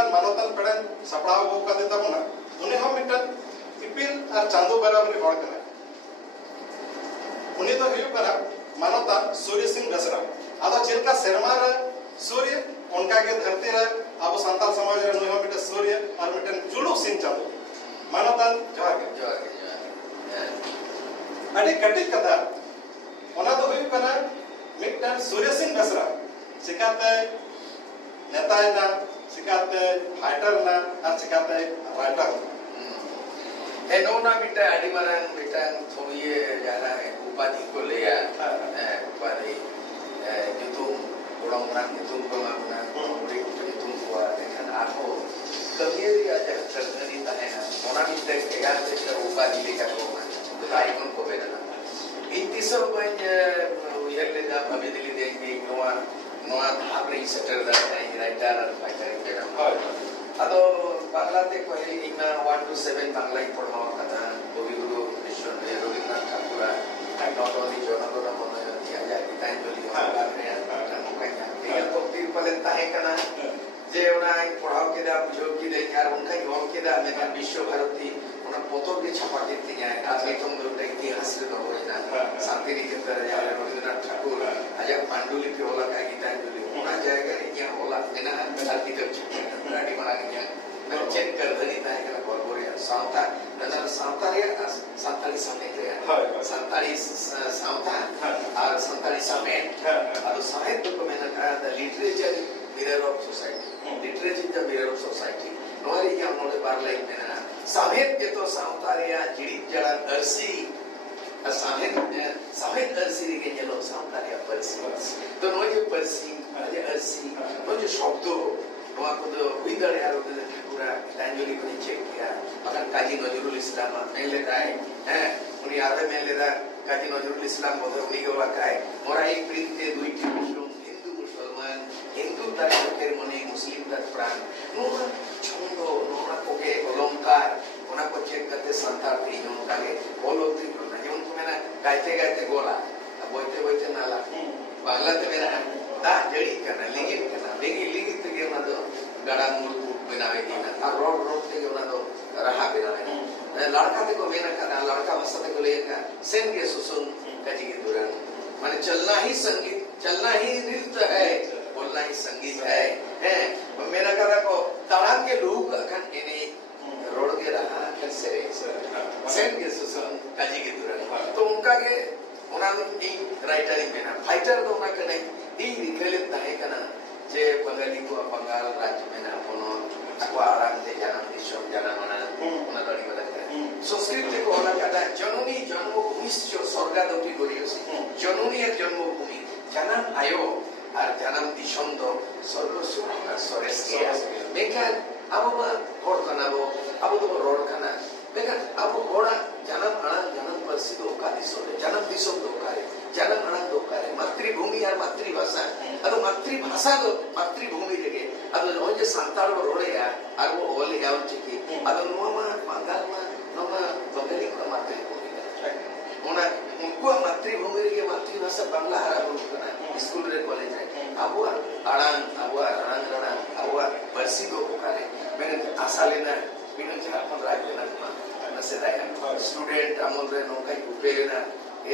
लेकान मानोतन पेड़न सपड़ाव हो का देता मुना उन्हें हम मिटन इपिल और चांदो बराबरी हड़ कना उन्हें तो हुई कना मानोतन सूर्य सिंह बेसरा आदो चिलका सेरमार सूर्य उनका के धरती रे अब संताल समाज रे उन्हें मिटन सूर्य और मिटन जुलुक सिंह चांदो मानोतन जोहार अड़ी कटिक कथा ओना तो हुई कना मिटन सूर्य सिंह बेसरा चिकाते नेता ना चिकाते फाइटर ना और चिकाते राइटर नौना मिटा अडिमरन मिटा थोड़िए जाना है उपाधि को लिया उपाधि जुतुम उड़ामना जुतुम को मामना उड़ी जुतुम को देखन आपको कभी भी आजा चलनी ता है ना नौना मिटा के यार से उपाधि लेकर को तो आइकन को बेना इंतिसर बन ये ले जा अभी दिल्ली देंगे नोआ धाप रही सेटर दा है राइटर और फाइटर के नाम अदो बांग्ला ते कोई इना 1 to 7 बांग्ला ही पढ़वा कथा कविगुरु विश्वनाथ रविन्द्रनाथ ठाकुर नॉट ओनली जनगण मन दिया जाए गीतांजलि बांग्ला रे नोका या तो तीर पले ताहे कना जे ओना पढ़ाव के दा बुझो की दे यार उनका योम के दा में विश्व भारती ओना पोतो के छपा के तिया आगे तुम लोग इतिहास रे हो ना शांति के तरह यार रविन्द्रनाथ ठाकुर आज पांडुलिपि होला का गीतांजलि ओना जाएगा या होला एना आर्किटेक्चर राडी बना के मैं चेक कर धनी ता है कला कोरबोरिया सावता नजर सावता रे संताली समेत रे संताली सावता और संताली समेत और साहित्य को मैंने कहा the literature mirror of society literature the mirror of society नोरी क्या मोड़े बार लाइक मैंने साहित्य तो सावता रे जिड़ी जड़ा दर्शी साहित्य दर्शी के जलो सावता रे परसी तो नोजे परसी अजे अर्सी नोजे शब्दो वहाँ को तो हुई दर यार उधर ठाकुरा गीतांजलि को चेक किया अगर काजी नजरुल इस्लाम में लेता है उन्हीं आधे में लेता काजी नजरुल इस्लाम बोलते उन्हीं को वाका है मोरा एक प्रिंट के दुई टी मुस्लिम हिंदू मुसलमान हिंदू तक फिर मने मुस्लिम तक प्राण नोरा छोड़ो नोरा को के अलंकार उन्हें को चेक करते संतार थी जो उनका के बोलो थी जो ना जो उनको मैंने गायते गोला अब बोलते नाला बांग्ला ते मेरा दा जड़ी करना लेकिन ते ना तो गड़ा मूल बनावे दीना और रोड ते ना तो रहा बनावे लड़का ते को मेना करना लड़का भाषा ते को लेका सेन के सुसुन कजी के दुरान माने चलना ही संगीत चलना ही नृत्य है बोलना ही संगीत है मेरा करा को तड़ाम के लोग अखन इने रोड के रहा कैसे सेन के सुसुन कजी के दुरान तो उनका के उना राइटर ही मेना फाइटर तो उना के नहीं निकले ताहे कना जे बंगाली को बंगाल राज्य में ना कोनो को आराम दे जन्म दिशम जन्म ना लड़ी वाला संस्कृत को होला कदा जननी जन्मभूमिश्च स्वर्गादपि गरीयसी जननी एक जन्मभूमि जन्म आयो और जन्म दिशम दो स्वर्ग सुख स्वर्गीय लेकिन अब कोड कनाबो अब तो रोड कना लेकिन अब कोड़ा जन्म आना जन्म परसी दो का दिशम दो का जन्म आना दो का मातृभूमि और मातृभाषा अब मातृभाषा दो मातृभूमि जगह अब रोज संताल रोडे यार और वो ओले यार चिकी अब नोमा बंगाल में नोमा बंगाली को मातृभूमि उना उनको मातृभूमि रे मातृभाषा बांग्ला हरा बोलना स्कूल रे कॉलेज रे अब अड़ांग परसी दो का मैंने आशा लेना बिना झारखंड राज्य ना नसे दाया स्टूडेंट अमल रे नौका उपेना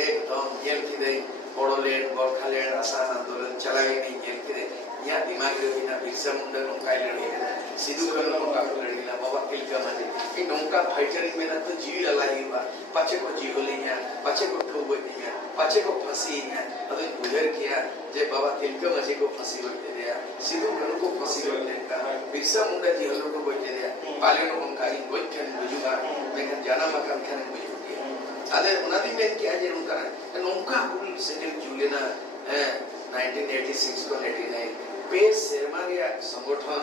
एकदम जेल की दे बोडोलैंड गोरखालैंड आसाम आंदोलन चलाए नहीं जेल की दे यहाँ दिमाग रे बिना बिरसा मुंडा नौका लड़ी ना सिद्धू कर नौका लड़ी ना बाबा किलका माने ये नौका फाइटर में ना तो जीव अलाई बा पाछे को जीव लेया पाछे को ठोबो दिया पाछे को फंसी है अबे गुजर किया जे बाबा किलका माछे को फंसी होते दिया सिद्धू कर को फंसी होते का बिरसा मुंडा जी हल्लो को बोलते दिया पाले नो उनकारी कोई खेन बुजुगा मैं जाना मकान खेन बुजुगा अदे उनादी में क्या जे उनका नौका कुल सेंट्रल जुलेना 1986 को 89 पे सेरमारिया संगठन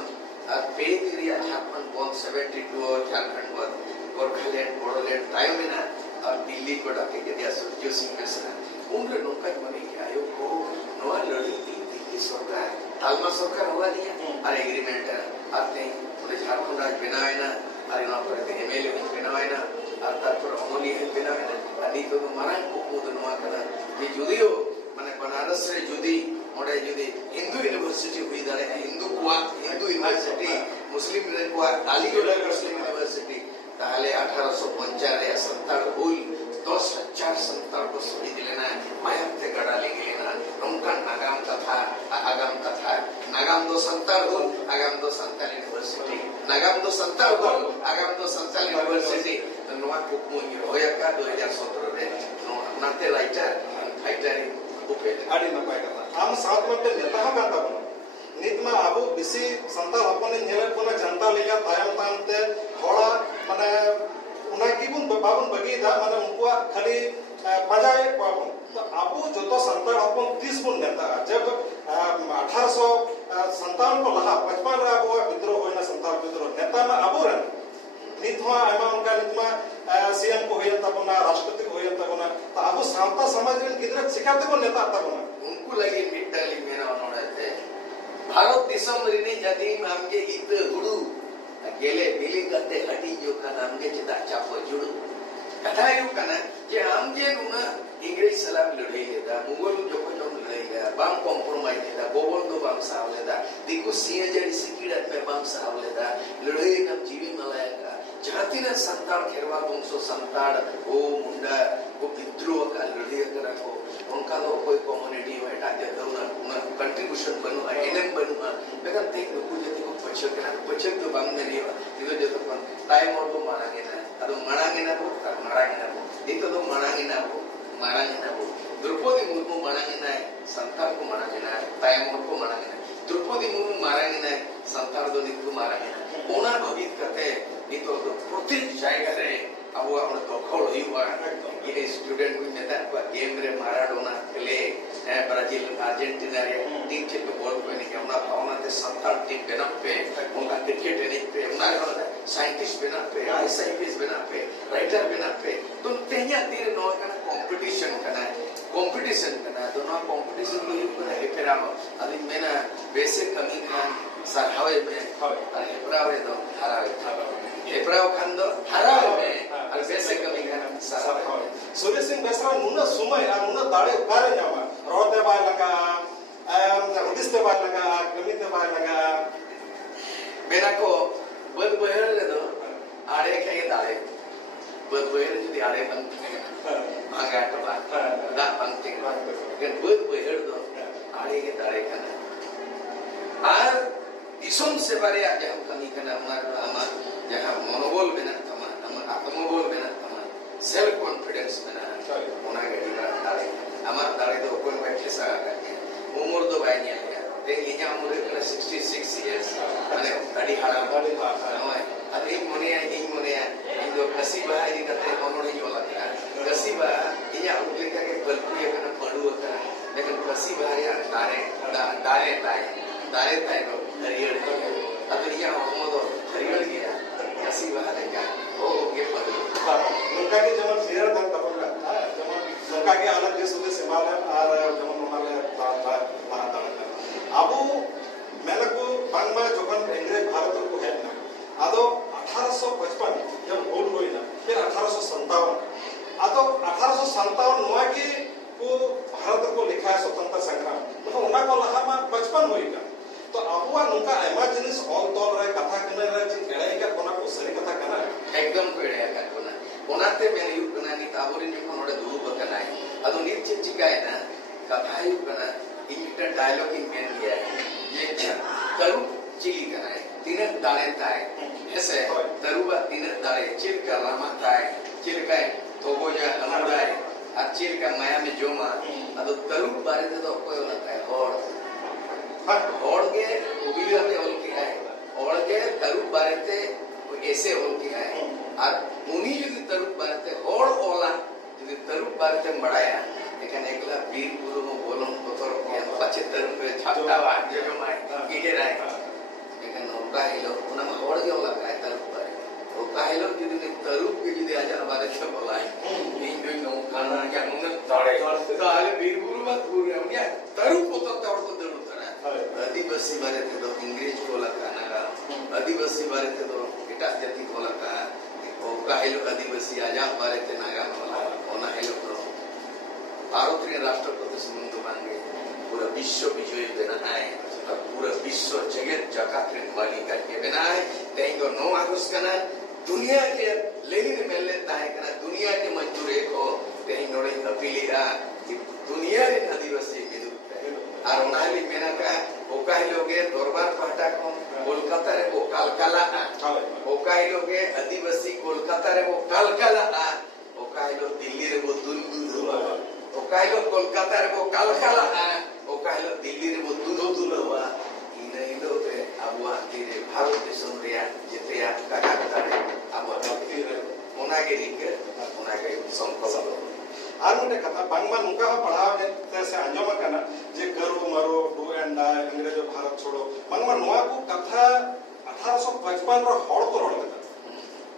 और पे एरिया झारखंड बन 72 और झारखंड बन गोरखालैंड बोडोलैंड टाइम में ना और दिल्ली को डाके के दिया जो सिंह मिश्रा उनके नौका बने के आयोग को नवा लड़ी दिल्ली सरकार तालमा सरकार हुआ नहीं और एग्रीमेंट आते हैं झारखंड राज्य बनाए ना और ना पर एमएलए बनाए ना और तापर अमली है बनाए ना अभी तो मरान को खुद नवा करा ये जुदियो माने बनारस रे जुदी मोड़े जुदी हिंदू यूनिवर्सिटी हुई दारे हिंदू यूनिवर्सिटी मुस्लिम आलिगढ़ मुस्लिम यूनिवर्सिटी ताहले 1850 संताड़ हुल 10,000 संताड़ को सुनी दिलेना मायम ते गड़ा ले गेलेना नमका नागाम कथा नागाम दो संताड़ हुल आगाम दो संताल यूनिवर्सिटी नागाम दो संताड़ हुल आगाम दो संताल यूनिवर्सिटी नवा कुकमु होया का 2017 रे नाते राइटर फाइटर उपेट आड़ी नपाय कथा आम साउथ में नेता हा करता बनो नित में आबो बिसी संताल हपने नेले कोना जनता लेका तायम तामते होड़ा माने उना की बुन बाबुन बगी दा माने उनका खाली पजाए बाबुन तो आबो जतो संताल हपन 30 बुन नेता जब 1857 को लहा 55 रे आबो विद्रोह होइना संताल विद्रोह नेता में आबो रे नित हो आमा उनका नित में सीएम को होयन तबना राष्ट्रपति को होयन तबना तो आबो सावता समाज रे गिदरा सिखाते को नेता तबना उनको लगे मिट्टाली मेरा उन्होंने भारत दिसम रिने जदी आमगे इत हुडू गेले बिली गते हटी जो का आमगे चिता चापो जुडू कथा यू कना जे आमगे नुना इंग्लिश सलाम लड़ाई लेदा मुगल जो को जो लड़ाई लेदा बाम कॉम्प्रोमाइज लेदा बोबल दो बाम साव लेदा दिकु सिए जड़ी सिकीड़त में बाम साव लेदा लड़ाई कम जीवी मलायका जातिना संताड़ खेरवा वंशो संताड़ ओ मुंडा को विद्रोह का लड़ाई करा को उनका तो कोई कम्युनिटी हो एटा जे तो ना कंट्रीब्यूशन बनु एनएम बनु बेकन ते को जति को पछक तो बांग ने दियो इदो जे तो टाइम और को मारांगे ना अदो मारांगे ना को इतो तो मारांगे ना को द्रौपदी मुर्मू मारांगे ना संताड़ को मारांगे ना टाइम और को मारांगे ना द्रौपदी मुर्मू मारांगे ना संताड़ दो निकु मारांगे ना ओना भवित करते इतो तो प्रत्येक जायगा रे अब वो अपने दखल हुआ ये स्टूडेंट को नेता को गेम रे माराडोना खेले ब्राजील अर्जेंटीना रे टीम के बॉल को नहीं हमना भावना ते संताल टीम बना पे उनका क्रिकेट नहीं पे उनका साइंटिस्ट बना पे साइंटिस्ट बना पे राइटर बना पे तो तेया तीर नो kana कंपटीशन करना दोनों कंपटीशन को ही पूरा हेपराम अभी मैंने बेसिक कमी का सरहावे में हेपरावे दो हेपराव खंदो हरावे में और बेसिक कमी का सरहावे सूर्य सिंह बेसरा नुना सुमय आ नुना दाड़े उकारे जामा रोते बाय लगा हदिस्ते बाय लगा कमीते बाय लगा मेरा को बद बहर ले दो आड़े के दाड़े बद बहर जो आड़े बनते हैं आगे टपा दा बनते हैं लेकिन बद बहर दो आड़े के दाड़े करना और इसम से बारे आज हम कमी करना हमार जहाँ मनोबल बना हमार आत्मबल बना हमार सेल्फ कॉन्फिडेंस बना होना गड़ी बात दाड़े हमार दाड़े तो कोई बैठे सगा करके उम्र तो बाय नहीं आया लेकिन ये उम्र है 66 इयर्स मैंने दाढ़ी हराम अभी मोने इंदो कसीबा ये करते कोनों नहीं होला क्या कसीबा ये उनके क्या के बल्कु ये करना पढ़ू होता है लेकिन कसीबा ये दारे ताए तो हरियर अभी ये हम तो हरियर गया कसीबा है क्या ओ ये पढ़ू उनका के जमन फेयर तक तपन का जमन उनका के अलग देश उदे सेमाल है और जमन उन्होंने बात अबू मैंने को बांग में जोकन इंग्रेज भारत को है ना आदो 1855 जब भूल हुई ना फिर 1857 आदो 1857 नुआ की को भारत को लिखा है स्वतंत्र संग्राम मतलब उना को लहा में 55 हुई का तो अबुआ नुका इमेजिनिस ऑल तोल रे कथा कने रे जी केड़े का कोना को सही कथा कना एकदम केड़े का कोना ओनाते मेन यु कना नि ताबोरी नि कोनोडे दुरु बकना है अदो नि चिचिकाय ना कथा यु कना इंटर डायलॉग इन मेन लिया है ये करू चिली कना है तीन दाने ताए ऐसे तरुबा तीन दाड़े चिलका लामा ताए चिलका तोबोजा अनुराय आ चिलका माया में जोमा अदो तरुब बारे तो कोई होता है होड़ के उबिलिया पे होल की है होड़ के तरुब बारे ते ऐसे होल की है और मुनी यदि तरुब बारे ते होड़ ओला यदि तरुब बारे ते मड़ाया लेकिन एकला वीर गुरु में बोलों बतौर के 75 पे छापता हुआ जो माय कीजे रहे लेकिन उनका हेलो उन्हें होड़ के ओला का तरुब बारे उनका हेलो यदि तरुब के यदि आजा बारे से बोलाए इन जो नो खाना क्या उन्हें ताड़े तो आले वीर गुरु मत गुरु हम क्या तरुब को तो तोड़ को जरूर करना आदिवासी बारे थे तो इंग्रेज को लगा ना आदिवासी बारे थे तो इटा जाति को लगा उनका हेलो आदिवासी आजा बारे थे नागा वाला ओना हेलो pro भारतीय राष्ट्रपति संबंध मांगे पूरा विश्व विजय देना है पूरा विश्व जगत जगत मालिक करके देना है मानुष कना दुनिया के लेनी मेले ताहे कना दुनिया के मंजूरे को कहीं नोड़े अपीलेगा कि दुनिया रे आदिवासी मिलु और उनाली मेना का ओकाई लोगे दरबार पाटा को कोलकाता रे वो कालकाला ओकाई लोगे आदिवासी कोलकाता रे वो कालकाला ओकाई लोग दिल्ली रे वो दुलदुल ओकाई लोग कोलकाता रे वो कालकाला ओकाई लोग दिल्ली रे वो दुलदुल हुआ इने लोगे अब आखिर भारत देशम रे जेते काका काका अब आखिर उनागे रिके उनागे संकल्प और मुझे कथा बांगमा नुका पढ़ाव से अंजम करना जे करो मरो डू एंड डाई अंग्रेज भारत छोड़ो बांगमा नुआ को कथा 1855 रो हड़ को रोड कथा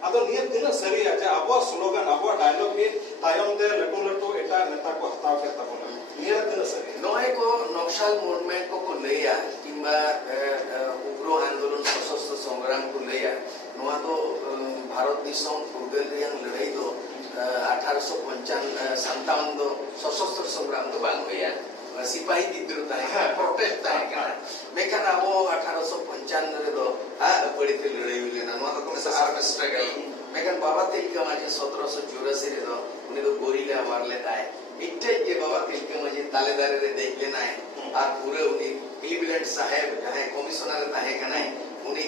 आदो निये दिन सरी जे अब स्लोगन अब डायलॉग के तायम ते लटू लटू एटा नेता को हटाव के तबना निये दिन सरी नोए को नक्सल मूवमेंट को लेया किंबा उग्र आंदोलन सशस्त्र संग्राम को लेया नोआ तो भारत दिसम फुरगल रियां लड़ाई दो 1857 दो सशस्त्र संग्राम दो बांग होया सिपाही विद्रोह है प्रोटेस्ट है क्या मेकना वो 1895 रे दो बड़ी ते लड़ाई हुई ना नोआ तो कोने से आर्म स्ट्रगल मेकन बाबा तिलका माजे 1784 रे दो उन्हें तो गोरिल्ला मार लेता है इट्टे के बाबा तिलका माजे तालेदार रे देख लेना है और पूरे उन्हें क्लीवलैंड साहब जहां कमिश्नर है कना है उन्हें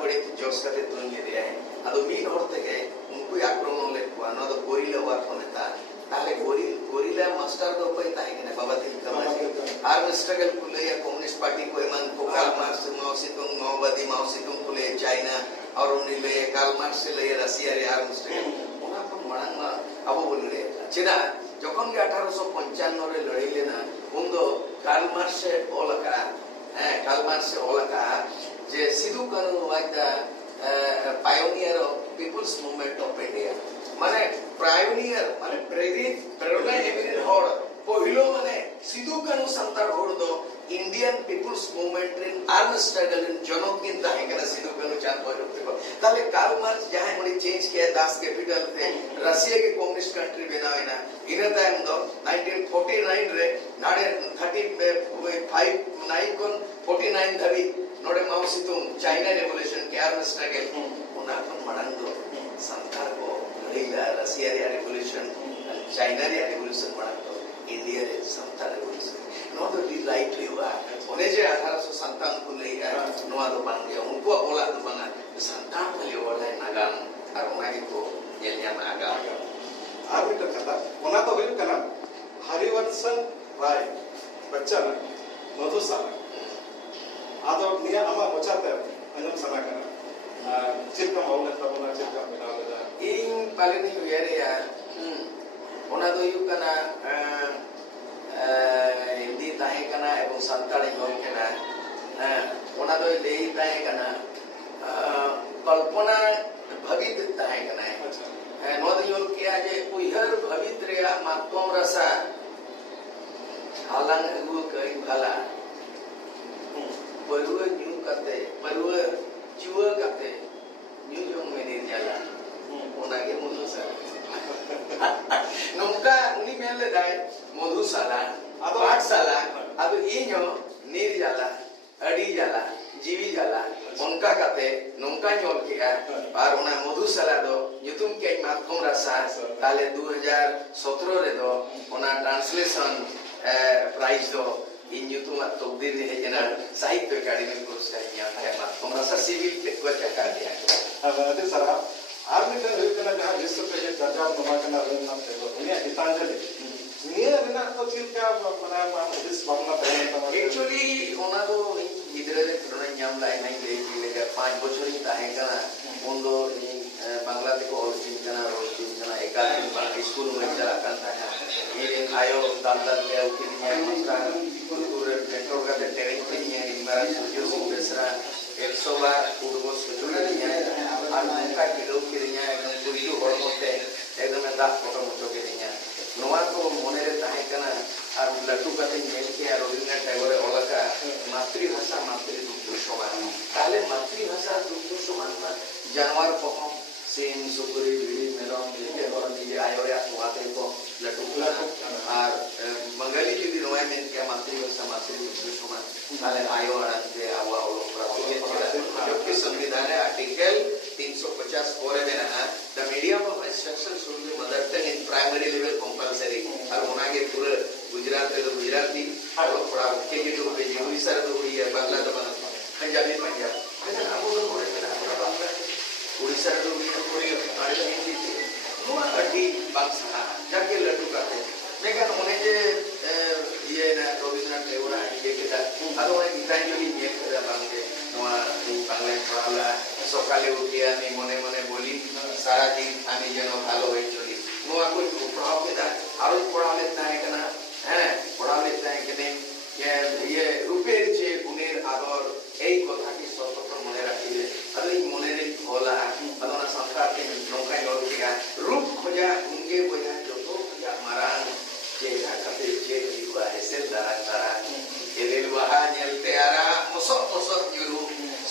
बड़ी जोश करते तुंगे दिया है अदो मीन होते के उनको आक्रमण ले हुआ ना तो गोरिल्ला वार होने था ताले गोरिल्ला मास्टर दो कोई ताहे के बाबा तिलका माजे आर्म स्ट्रगल को ले कम्युनिस्ट पार्टी को ईमान को कार्ल मार्क्स माओ सेतुंग माओवादी माओ सेतुंग को ले चाइना और उन्हें ले कार्ल मार्क्स से ले रशिया रे आर्म स्ट्रगल उना को मणंगा अब बोले चेदा যখন 1855 রে লড়াই লেনা উন্দো কার্ল মার্কসে ওলাকা কার্ল মার্কসে ওলাকা যে Sidhu Kanu was the pioneer of peoples movement of India মানে পায়োনিয়ার মানে প্রেরণা এমনি হড় পহিলো মানে সিধু কানু সান্তার হড় দো Indian peoples movement in arm struggle इन जनक दिन ताहे कना सिधु कानू चांद हो सकते को ताले कार्ल मार्क्स जहां बड़ी चेंज किया दास कैपिटल थे रशिया के कम्युनिस्ट कंट्री बनावे ना इन टाइम दो 1949 रे नाडे 35 कोन 49 धबी नोडे माओ सेतुंग चाइना रेवोल्यूशन के आर्म स्ट्रगल उना कोन मडंग दो संतार को लड़ीला रशिया रे रेवोल्यूशन चाइना रे रेवोल्यूशन मडंग दो इंडिया रे संतार रेवोल्यूशन नो तो डी राइट हुआ उन्हें जे 1857 को ले गया नो तो बन गया उनको बोला तो बना संतान को ले बोला नागाम और उन्हें को येलिया नागा और भी कथा उना तो हुई कना हरिवंशन राय बच्चन मधुशाला आदो निया अमा मोचाते अंजम सना कना चिलका मौले तबना चिलका बिना लगा इन पालिनी हुए रे यार उना तो यू कना हिंदी ताहे कना एवं संताली होल कना उना तो ले ताहे कना कल्पना भवित ताहे कना नो तो योल किया जे उहर भवित रे मातम रसा हालांग वो कई भला परवे न्यू करते परवे चुआ करते न्यू जो में नहीं जाला उना के मधुसा नौका उन्हीं में ले जाए मधुशाला पाठशाला अब इन्हों नीर जाला अड़ी जाला जीवी जाला उनका कहते नौका जोल किया और उन्हें मधुशाला दो युतुम के माध्यम रसा ताले 2017 रे दो उन्हें ट्रांसलेशन प्राइज दो इन युतुम तकदीर है जना साहित्य अकादमी पुरस्कार यहाँ है माध्यम रसा सिविल पेपर का दिया अब अति सारा आर्मी का हुई कना जहां विश्व पे जे चर्चा नमा कना रन नाम ते दुनिया गीतांजलि निये बिना तो चिलका मना हदिस भावना पहले तमा एक्चुअली ओना तो इधर करना नाम लाई नहीं ले ले 5 বছর ही ताहे कना उन्दो बांग्लादेश को और दिन कना रोज दिन कना एकादमी बांग्ला स्कूल में चला करता है ये आयो दादा के उकिन है मस्ता पूरे नेटवर्क का टेरेन पे है इमारत जो बेसरा 100 बार पूर्व सुजुड़ है और उनका किलो के रिया एकदम पूरी होड़ होते एकदम दास फोटो मुचो के रिया नोआ को मोने रे ताहे कना और लट्टू काते नेल के रविन्द्रनाथ टैगोर ओलाका मातृभाषा मातृ दुग्ध समान ताले मातृभाषा दुग्ध समान में जानवर को सेम सुकुरी बिड़ी मेलम लेके और निजे आयो या सुहाते को लट्टू और बंगाली के दिन नोआ में क्या मातृभाषा मातृ दुग्ध समान ताले आयो आनंद दे आवा ओलो प्राप्त जबकि संविधान है आर्टिकल 300 उड़ीसा रे तो ये बांग्ला तो बना पंजाबी पंजाब लेकिन अब वो बोले मेरा बांग्ला उड़ीसा रे तो ये आड़े हिंदी नुआ अड्डी बांग्ला जाके लड्डू करते लेकिन उन्हें जे ये ना रविंद्रनाथ टैगोर ये के दा अदो उन्हें गीतांजलि ये करे बांग्ला नुआ बांग्ला पढ़ाला सकाले उठे आमी मने मने बोली सारा दिन आमी जनो भालो होई चली नुआ कोई प्रभाव के दा आरो पढ़ा लेता है कना हैं पढ़ा लेता है कि ये रूपेर चे गुणेर आदर এই কথা কি সতত মনে রাখিবে আর এই মনের ভোলা আদনা সংস্কার কে নৌকায় লড়িয়া রূপ খোঁজা উনকে বোঝা যত খোঁজা মারান চেহারা কাতে যে দিবা এসেল দারা দারা এলেল ওয়াহা নেলতে আরা মসক মসক ইউরু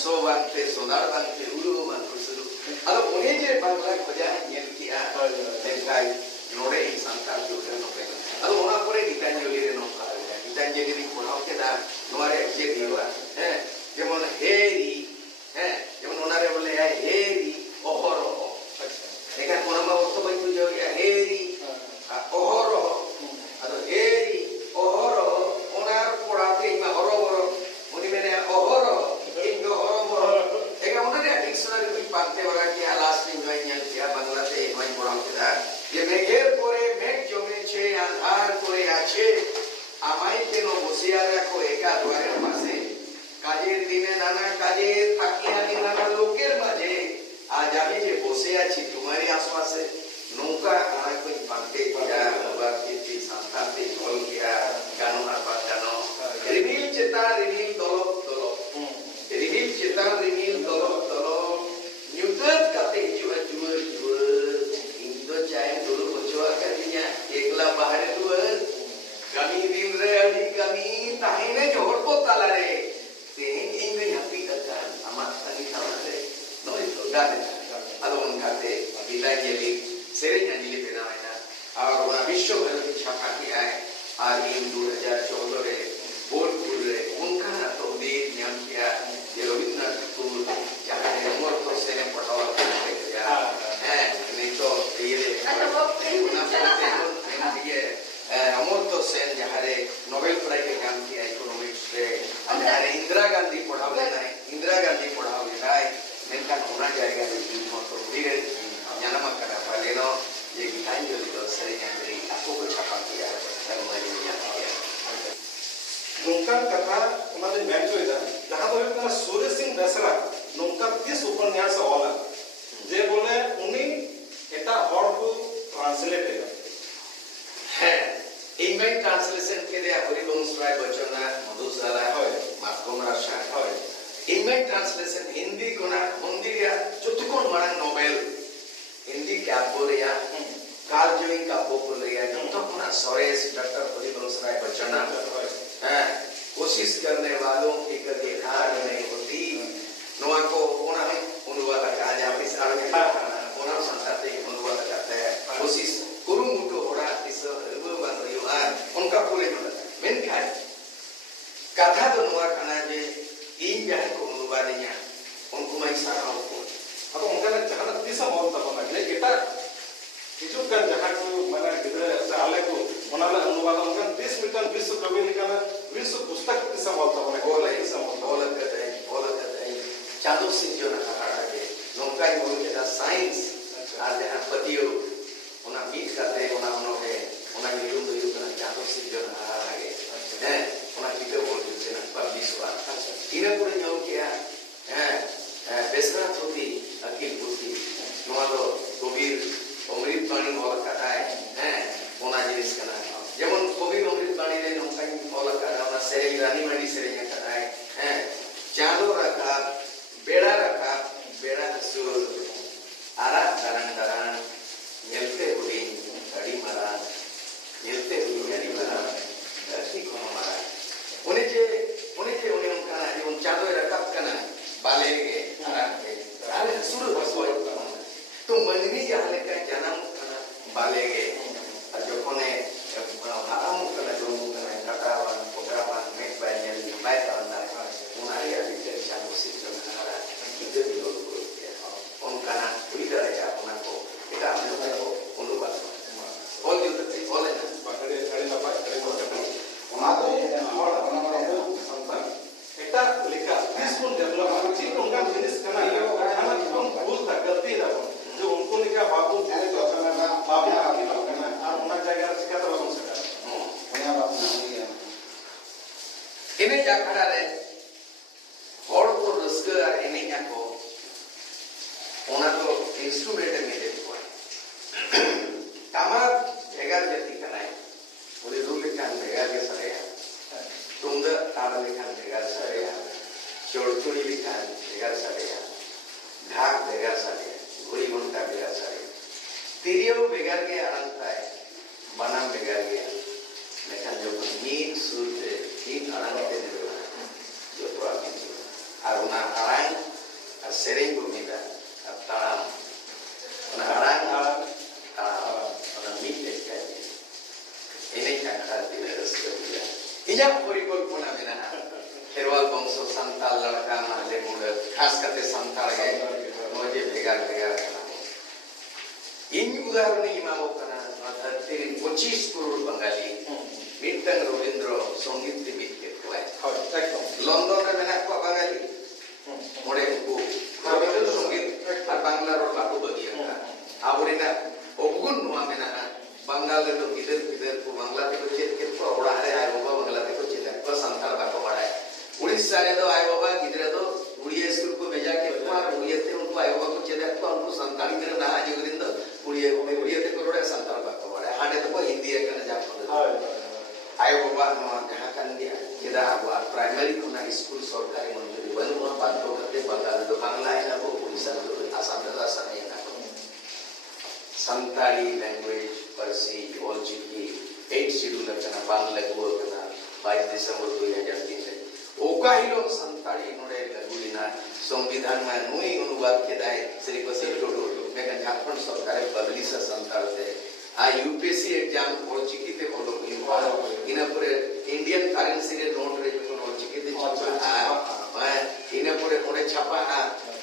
সোবান্তে সোনার বান্তে উরু মানকুসুলু আলো উনি যে বাংলা খোঁজা নেল কিয়া দেখাই নোরে এই সংস্কার কে উঠে নৌকায় আলো ওনা করে গীতাঞ্জলি রে নৌকা গীতাঞ্জলি রে পড়াও কে দা নোরে যে দিবা হ্যাঁ যেমন হেরি হ্যাঁ যেমন ওনারে বলে হেরি অহরহ এখানে কোনমা অর্থ বইতে যাওয়া হেরি অহরহ আর হেরি অহরহ ওনার পড়াতে ইমা হরবর উনি মানে অহরহ ইমা হরবর এখানে ওনারে ডিকশনারি কই পাতে ওরা কি লাস্ট দিন জয় নিয়ে কি বাংলাতে নয় পড়াও কেদা যে মেঘের পরে মেঘ জমেছে আন্ধার করে আছে আমায় কেন বসিয়া রাখো একা দুয়ারের পাশে কাজের দিনে নানা কাজে থাকি আমি নানা লোকের মাঝে আজ আমি যে বসে আছি তোমারই আশপাশে নৌকা আমার কই পান্তে কিয়া বাবা কি সান্তাতে জল কিয়া গানো আর বাজানো রিমিল চেতা রিমিল দলক দলক রিমিল চেতা রিমিল দলক দলক নিউটন কাতে জুয়া জুয়া জুয়া ইন্দো চায় দোলো বচোয়া কাদিয়া একলা বাহারে দুয়া গামি দিন রে আডি gummy তাহিনে জোড়পো তালারে Sehingga ini yang kita kan amat tadi tahu no itu dah ada orang kata kita jadi sering jadi benar-benar और विश्व भर में छापा किया है और इन 2014 में बोलपुर में उनका तो देर नाम किया ये रविंद्रनाथ टैगोर जहाँ है मोर तो से ने पढ़ावा किया है नहीं तो ये अमर्त्य सेन जहाँ नोबेल प्राइज काम किया इकोनॉमिक्स रे जहाँ इंदिरा गांधी पढ़ाव लेना है इंदिरा गांधी पढ़ाव लेना है मेनकान होना जाएगा लेकिन तो धीरे जन्म करा पाले नो ये गीतांजलि तो सही है आपको को छापा किया है मैं ये किया नौका कथा उन्होंने मैच हुई था जहाँ तो एक तरह सूर्य सिंह दसरा नौका 30 उपन्यास वाला जे बोले उन्हीं एटा और को ट्रांसलेट है इंग्लिश ट्रांसलेशन के लिए हरिवंश राय बच्चन मधुशाला है मार्कम राशा है इंग्लिश ट्रांसलेशन हिंदी कोना हिंदी या जो तुकोन मरंग नोबेल हिंदी क्या बोले या काल जो इनका बोले या जो तो कोना सोरेस डॉक्टर हरिवंश राय बच्चन है कोशिश करने वालों की कभी हार नहीं होती नोआ को कोना है अनुवाद का आज इस आड़ में कोना संसाते अनुवाद करते हैं कोशिश कुरुमुटो होड़ा इस उनका बोले मेनखान कथा तो नुआ खाना जे इन जहां को अनुवादिया उनको मैं सारा को अब उनका ना जहां 30 मौत तक होना एटा हिजू का जहां को माने गिदरे से आले को उनाला अनुवाद उनका 30 मिनट विश्व कवि लिखना विश्व पुस्तक 30 मौत तक होना बोले 30 मौत बोले कहते हैं चांदो सिंह जो ना कहा के नौका ही बोल के साइंस आज जहां पतियो उना मीट करते उना उन्होंने उना यूं तो यूं करना चाहते सिर्फ जो ना आगे हैं उना कितने बोल देते ना पब्लिश हुआ इन्हें पूरे जो किया हैं बेसरात होती अकील होती नवालो कबीर अमृत पानी बोला करता है उना जिनिस करना जब उन कबीर अमृत पानी ने नौका बोला करना उना सेरेंग रानी मानी सेरेंग करता है चांदो रखा बेड़ा सुर आरा दरन मिलते हुए गाड़ी मारा मिलते हुए गाड़ी मारा धरती को मारा उन्हें उनका ना जो चादर रखा करना बाले के आरे सुर बसोय तो मनवी यहाँ लेकर जन्म करना बाले के और जो कोने आराम करना जो करना कटावन प्रोग्राम में बैठने की बात करना उन्हें अभी तक चालू से चलना रहा कितने भी लोग उनका ना पूरी तरह से अपना को इधर हमने को अनुवाद all you the all in bakare kare na ba kare mo unato hor ana mara ko santan instrument मिले को तामा भेगार जाति कनाय उन्हें रूल लेखान भेगार के सरेया तुंगा ताला लेखान भेगार सरेया चोरचुड़ी लेखान भेगार सरेया ढाक भेगार सरेया घोड़ी घंटा भेगार सरेया तिरियो भेगार के आनंद है बनाम भेगार के लेकिन जो नीट सूरते नीट आनंद के निकला जो तो आगे आरुना आराम और सेरेंग को मिला अब ताराम उन आराम और मीट देखता है इन्हें क्या खाते हैं रस्ते में इजाब कोई पुना बिना खेरवाल बंशो संताल लड़का माले मुड़े खास करते संताल के मुझे भेगार करना इन उदाहरण इमामों का ना मतलब 25 करोड़ बंगाली मिट्टंग रविंद्र संगीत दिमित के हुए लंदन में मैंने आपको बंगाली मोड़े को रविंद्र संगीत और बांग्ला रोड बाकू बगिया का अब उन्हें ना ओबुगुन नुआ में ना बंगाल के लोग इधर को बांग्ला के लोग चेत के तो ओड़ा है आए बाबा बांग्ला के लोग चेत को संताल बाकू बड़ा है उड़ीसा ने तो आए बाबा किधर तो उड़िया स्कूल को भेजा के कुमार उड़िया थे उनको आए बाबा को चेत को उनको संताली में ना आज उड़िंद उड़िया थे कोरोड़ा संताल बाकू बड़ा है हाने तो हिंदी है करना जापन आए बाबा जहाँ kan dia kita buat primary kuna school सरकारी मंजूरी बन वहाँ बात तो करते बंगाल तो बांग्ला है ना वो उड़ीसा तो आसाम तो आसाम है ना संताली लैंग्वेज परसी ऑल चिकी 8 शेड्यूल करना बांग्ला को करना 22 दिसंबर 2003 में ओका ही लोग संताली नोड़े लगुली ना संविधान में नुई अनुवाद के दाए श्री को सिर्फ लेकिन झारखंड सरकार बदली से संताल थे यूपीएससी एग्जाम और चिकी थे बोलो इन्हें पूरे इंडियन करेंसी रे नोट रे जो और चिकी थे छापा इन्हें पूरे पूरे छापा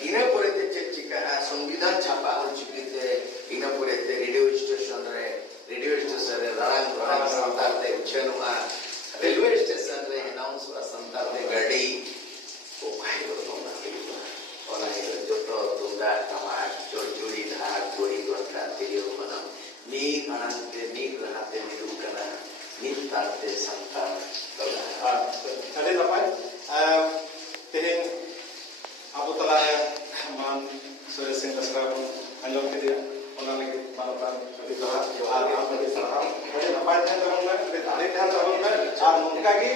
इन्हें पूरे थे चिका संविधान छापा और चिकी थे इन्हें पूरे थे रेडियो स्टेशन रे रंग संताल थे उच्चनुआ रेलवे स्टेशन रे अनाउंस हुआ संताल थे गाड़ी वो भाई लोगों ने और जो तो तुंगा कमार चोरी धार चोरी घंटा तेरी मना नीर अनंत नीर रहते निरूपण नीर तारते संतान अरे नपाय तेहें अब तला मान सूर्य सिंह दसरा को अंजम के दिया उन्होंने लगे मानवता अभी तो आज आप लोग सलाम अरे नपाय थे तो हमने दादी थे तो हमने आज उनका की